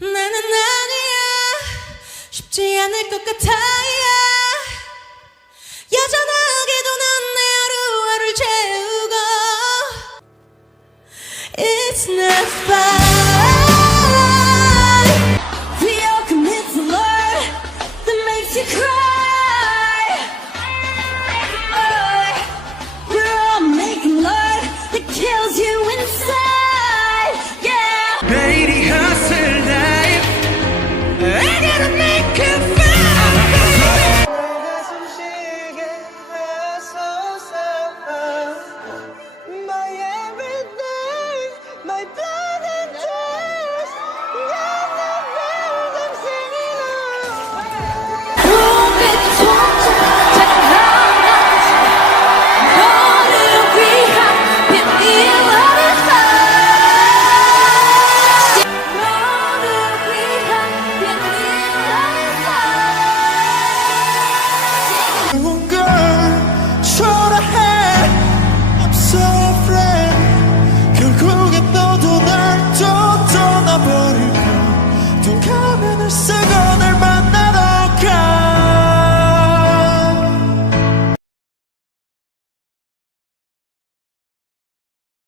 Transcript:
나는 아니야 쉽지 않을 것 같아 여전하게도 넌 내 하루하루를 채우고 It's not fine We all commit to love that makes you cry We're all making love that kills you inside Yeah 매일이